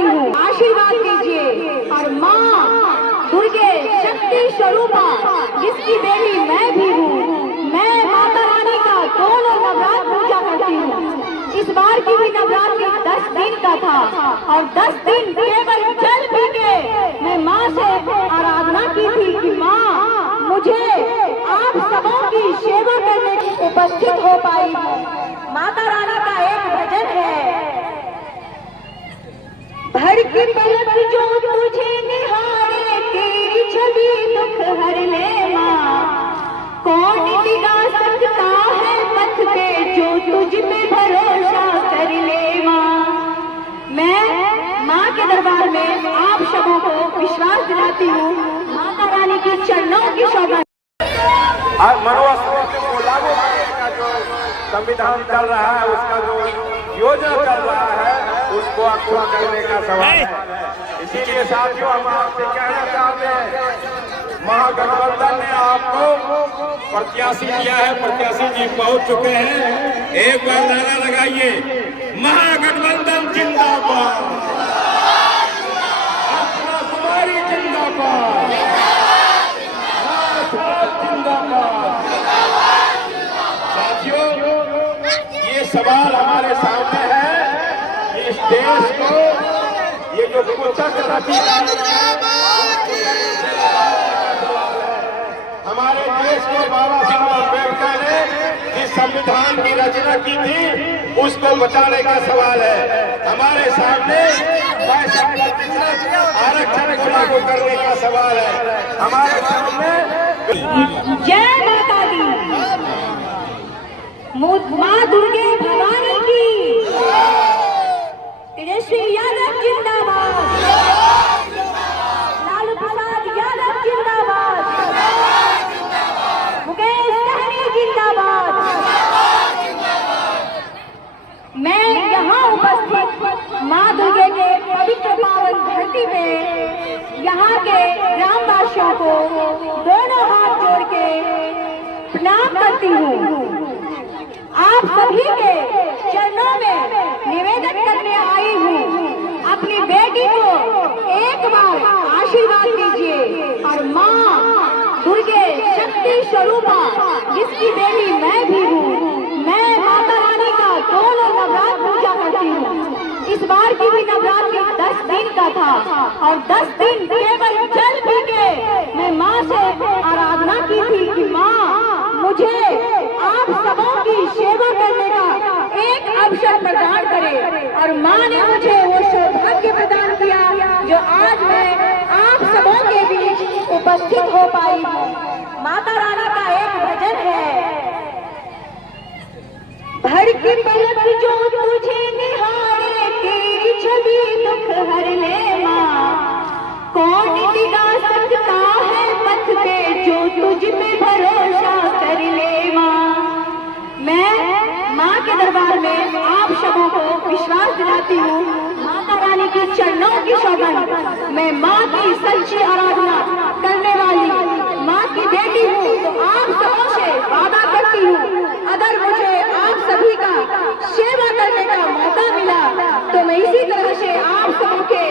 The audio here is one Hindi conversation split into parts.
करती हूँ, आशीर्वाद दीजिए। और माँ दुर्गे शक्ति स्वरूपा जिसकी बेटी मैं भी हूँ, मैं माता रानी का दोनों नवरात्र पूजा करती हूँ। इस बार की भी नवरात्रि 10 दिन का था और 10 दिन केवल जल पी के मैं माँ से आराधना की थी कि माँ मुझे आप सबों की सेवा करने उपस्थित हो पाई। माता रानी का एक भजन है, भर के पलक जो तुझे निहारे तेरी छवि दुख हर ले माँ, कौन दिगा सकता है पथ पे जो तुझ पे भरोसा कर ले माँ। मैं माँ के दरबार में आप सबों को विश्वास दिलाती हूँ, माता रानी के चरणों की शोभा। मनोवास्थ्य को लागू करने का जो संविधान चल रहा है, उसका जो योजना चल रहा है, उसको पूरा करने का सवाल है। इसीलिए साथियों, हम आपसे कहना चाहते हैं, महागठबंधन ने आपको प्रत्याशी किया है, प्रत्याशी जी पहुंच चुके हैं। एक बार नारा लगाइए, महागठबंधन जिंदाबाद, अपना कुमारी जिंदाबाद, जिंदाबाद। साथियों, ये सवाल हमारे सामने है, इस देश को ये जो कुचक रखी हमारे देश को बाबा साहब अम्बेडकर ने जिस संविधान की रचना की थी, उसको बचाने का सवाल है। हमारे सामने 62% आरक्षण को लागू करने का सवाल है। हमारे सामने जय माता दी, माँ दुर्गे भवानी की, तेजस्वी यादव जिंदाबाद, लालू प्रसाद यादव जिंदाबाद, मुकेश सहनी जिंदाबाद। मैं यहाँ उपस्थित माँ दुर्गे के पवित्र पावन धरती में यहाँ के ग्रामवासियों को दोनों हाथ जोड़ के प्रणाम करती हूँ। आप सभी के चरणों में निवेदन करने आई हूँ, अपनी बेटी को एक बार आशीर्वाद दीजिए। और माँ दुर्गे शक्ति स्वरूपा जिसकी बेटी मैं भी हूँ, मैं माता रानी का दोनों नवरात्र पूजा करती हूँ। इस बार की भी नवरात्रि 10 दिन का था और 10 दिन केवल जल पी के मैं माँ से आराधना की थी कि माँ मुझे आप सबों की सेवा करने का एक अवसर प्रदान करे। और माँ ने मुझे वो सौभाग्य प्रदान किया जो आज मैं आप सबों के बीच उपस्थित हो पाई। माता रानी का एक भजन है, भर के पलक जो तुझे निहारे तेरी छवि दुख हर ले माँ, कौन दिगा सकता है पथ पे जो तुझ पे भरोसा कर ले माँ। मैं माँ के दरबार में आप सबों को विश्वास दिलाती हूँ, माता रानी के चरणों की शोभन। मैं माँ की सच्ची आराधना करने वाली माँ की बेटी हूँ, तो आप सबों से वादा करती हूँ, अगर मुझे आप सभी का सेवा करने का मौका मिला तो मैं इसी तरह से आप सबों के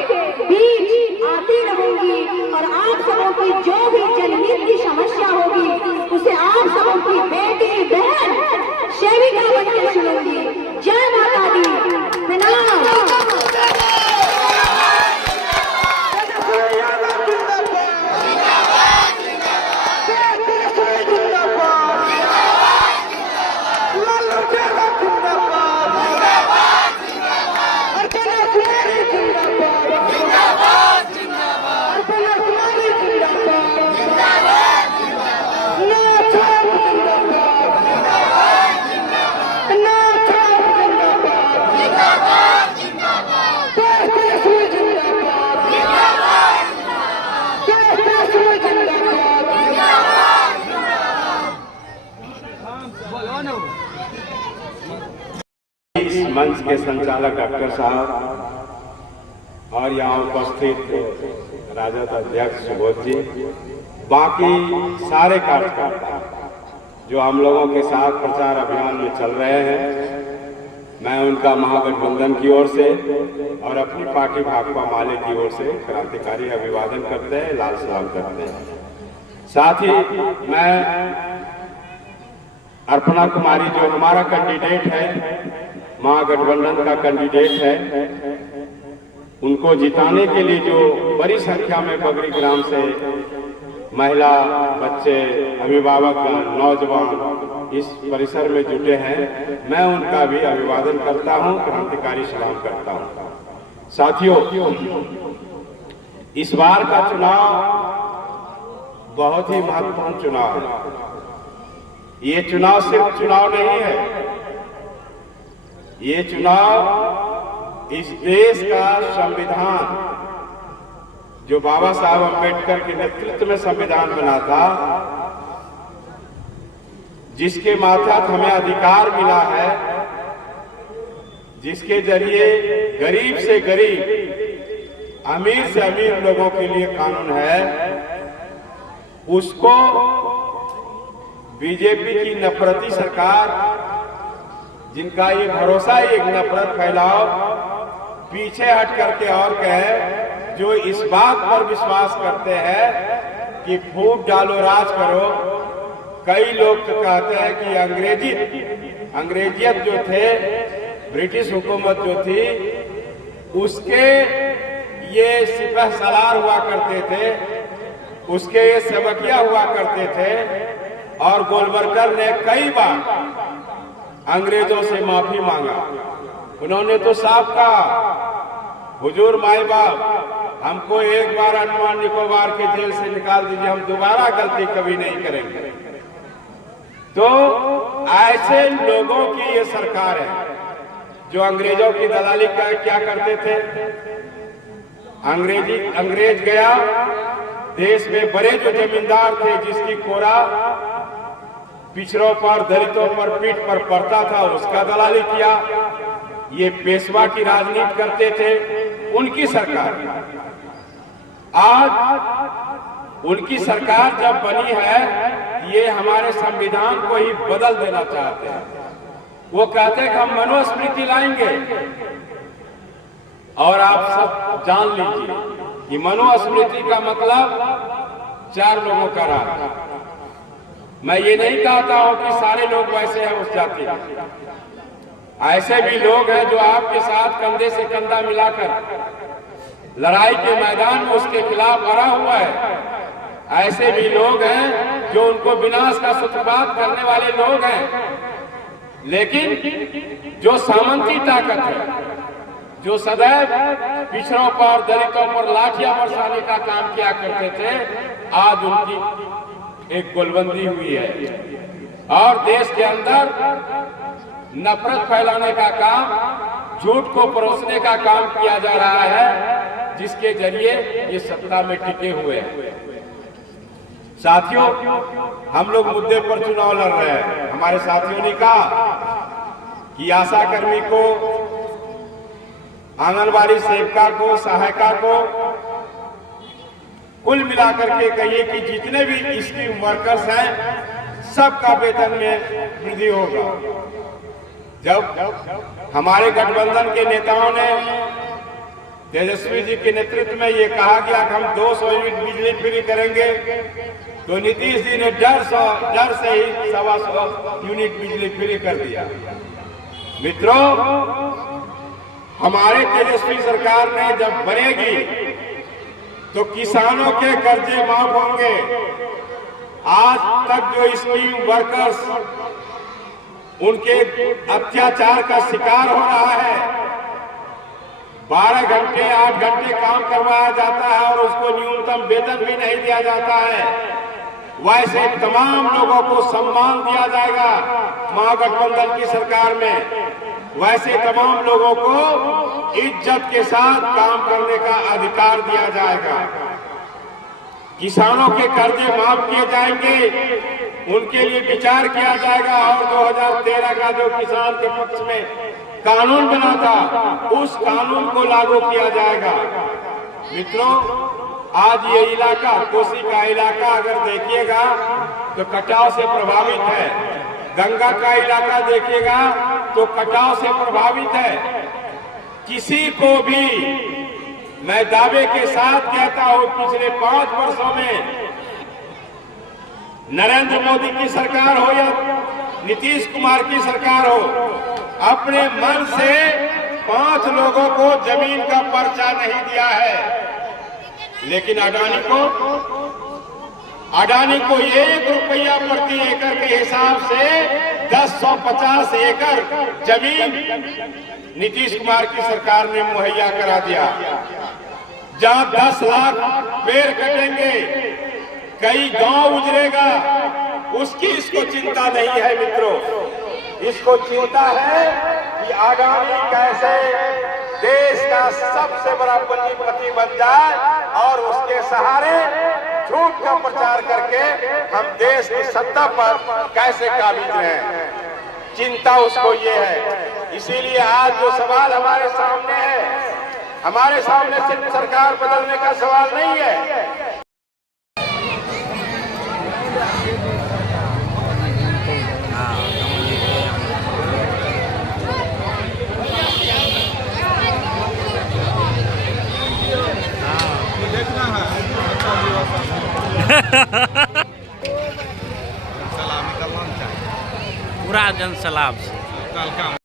बीच आती रहूंगी और आप सबों की जो भी जनहित की समस्या होगी उसे आप सबों की बेटी बहन सेविका बन के सुनूंगी। जय माता दी, प्रणाम। इस मंच के संचालक डॉक्टर साहब और यहाँ उपस्थित राजद अध्यक्ष सुबोध जी, बाकी सारे कार्यकर्ता जो हम लोगों के साथ प्रचार अभियान में चल रहे हैं, मैं उनका महागठबंधन की ओर से और अपनी पार्टी भाकपा माले की ओर से क्रांतिकारी अभिवादन करते हैं, लाल सलाम करते हैं। साथ ही मैं अर्पणा कुमारी जो हमारा कैंडिडेट है, महागठबंधन का कैंडिडेट है, उनको जिताने के लिए जो बड़ी संख्या में बगरी ग्राम से महिला, बच्चे, अभिभावक, नौजवान इस परिसर में जुटे हैं, मैं उनका भी अभिवादन करता हूं, क्रांतिकारी सलाम करता हूं। साथियों, इस बार का चुनाव बहुत ही महत्वपूर्ण चुनाव है। ये चुनाव सिर्फ चुनाव नहीं है, ये चुनाव इस देश का संविधान, जो बाबा साहब अम्बेडकर के नेतृत्व में संविधान बना था, जिसके मातहत हमें अधिकार मिला है, जिसके जरिए गरीब से गरीब, अमीर से अमीर लोगों के लिए कानून है, उसको बीजेपी की नफरती सरकार, जिनका ये भरोसा है एक नफरत फैलाओ, पीछे हट करके और कहे, जो इस बात पर विश्वास करते हैं कि फूट डालो राज करो। कई लोग तो कहते हैं कि अंग्रेजियत जो थे, ब्रिटिश हुकूमत जो थी, उसके ये सिपह सलार हुआ करते थे, उसके ये सबकिया हुआ करते थे, और गोलवरकर ने कई बार अंग्रेजों से माफी मांगा। उन्होंने तो साफ कहा, हुजूर माई बाप, हमको एक बार अंडमान निकोबार के जेल से निकाल दीजिए, हम दोबारा गलती कभी नहीं करेंगे। तो ऐसे लोगों की ये सरकार है जो अंग्रेजों की दलाली का क्या करते थे। अंग्रेज गया, देश में बड़े जो जमींदार थे, जिसकी कोरा पिछड़ों पर, दलितों पर, पीठ पर पड़ता था, उसका दलाली किया। ये पेशवा की राजनीति करते थे। उनकी सरकार, आज उनकी सरकार जब बनी है, ये हमारे संविधान को ही बदल देना चाहते हैं। वो कहते हैं कि हम मनुस्मृति लाएंगे, और आप सब जान लीजिए कि मनुस्मृति का मतलब 4 लोगों का राज। मैं ये नहीं कहता हूं कि सारे लोग वैसे हैं उस जाति में, ऐसे भी लोग हैं जो आपके साथ कंधे से कंधा मिलाकर लड़ाई के मैदान में उसके खिलाफ अड़ा हुआ है। ऐसे भी लोग हैं जो उनको विनाश का सूत्रपात करने वाले लोग हैं। लेकिन जो सामंती ताकत है, जो सदैव पिछड़ों पर, दलितों पर लाठियां बरसाने का काम किया करते थे, आज उनकी एक गोलबंदी हुई है। और देश के अंदर नफरत फैलाने का काम, झूठ को परोसने का काम किया जा रहा है, जिसके जरिए ये सत्ता में टिके हुए हैं। साथियों, हम लोग मुद्दे पर चुनाव लड़ रहे हैं। हमारे साथियों ने कहा कि आशा कर्मी को, आंगनबाड़ी सेविका को, सहायिका को, कुल मिलाकर के कहिए कि जितने भी स्कीम वर्कर्स हैं, सबका वेतन में वृद्धि होगा। जब हमारे गठबंधन के नेताओं ने तेजस्वी जी के नेतृत्व में ये कहा कि हम 200 यूनिट बिजली फ्री करेंगे, तो नीतीश जी ने डर से ही 125 यूनिट बिजली फ्री कर दिया। मित्रों, हमारे तेजस्वी सरकार ने जब बनेगी तो किसानों के कर्जे माफ होंगे। आज तक जो स्कीम वर्कर्स उनके अत्याचार का शिकार हो रहा है, 12 घंटे 8 घंटे काम करवाया जाता है और उसको न्यूनतम वेतन भी नहीं दिया जाता है, वैसे तमाम लोगों को सम्मान दिया जाएगा महागठबंधन की सरकार में। वैसे तमाम लोगों को इज्जत के साथ काम करने का अधिकार दिया जाएगा। किसानों के कर्जे माफ किए जाएंगे, उनके लिए विचार किया जाएगा। और 2013 का जो किसान के पक्ष में कानून बना था, उस कानून को लागू किया जाएगा। मित्रों, आज ये इलाका, कोसी का इलाका अगर देखिएगा तो कटाव से प्रभावित है। गंगा का इलाका देखिएगा तो कटाव से प्रभावित है। किसी को भी मैं दावे के साथ कहता हूं, पिछले 5 वर्षों में नरेंद्र मोदी की सरकार हो या नीतीश कुमार की सरकार हो, अपने मन से 5 लोगों को जमीन का पर्चा नहीं दिया है। लेकिन अडानी को 1 रुपया प्रति एकड़ के हिसाब से 1050 एकड़ जमीन नीतीश कुमार की सरकार ने मुहैया करा दिया। जहां 10 लाख पेड़ कटेंगे, कई गांव उजड़ेगा, उसकी इसको चिंता नहीं है मित्रों। इसको चिंता है कि आगामी कैसे देश का सबसे बड़ा पूंजीपति बन जाए और उसके सहारे झूठ का प्रचार करके हम देश की सत्ता पर कैसे काबिज रहें, चिंता उसको ये है। इसीलिए आज जो सवाल हमारे सामने है, हमारे सामने सिर्फ सरकार बदलने का सवाल नहीं है। पूरा जन सलाब से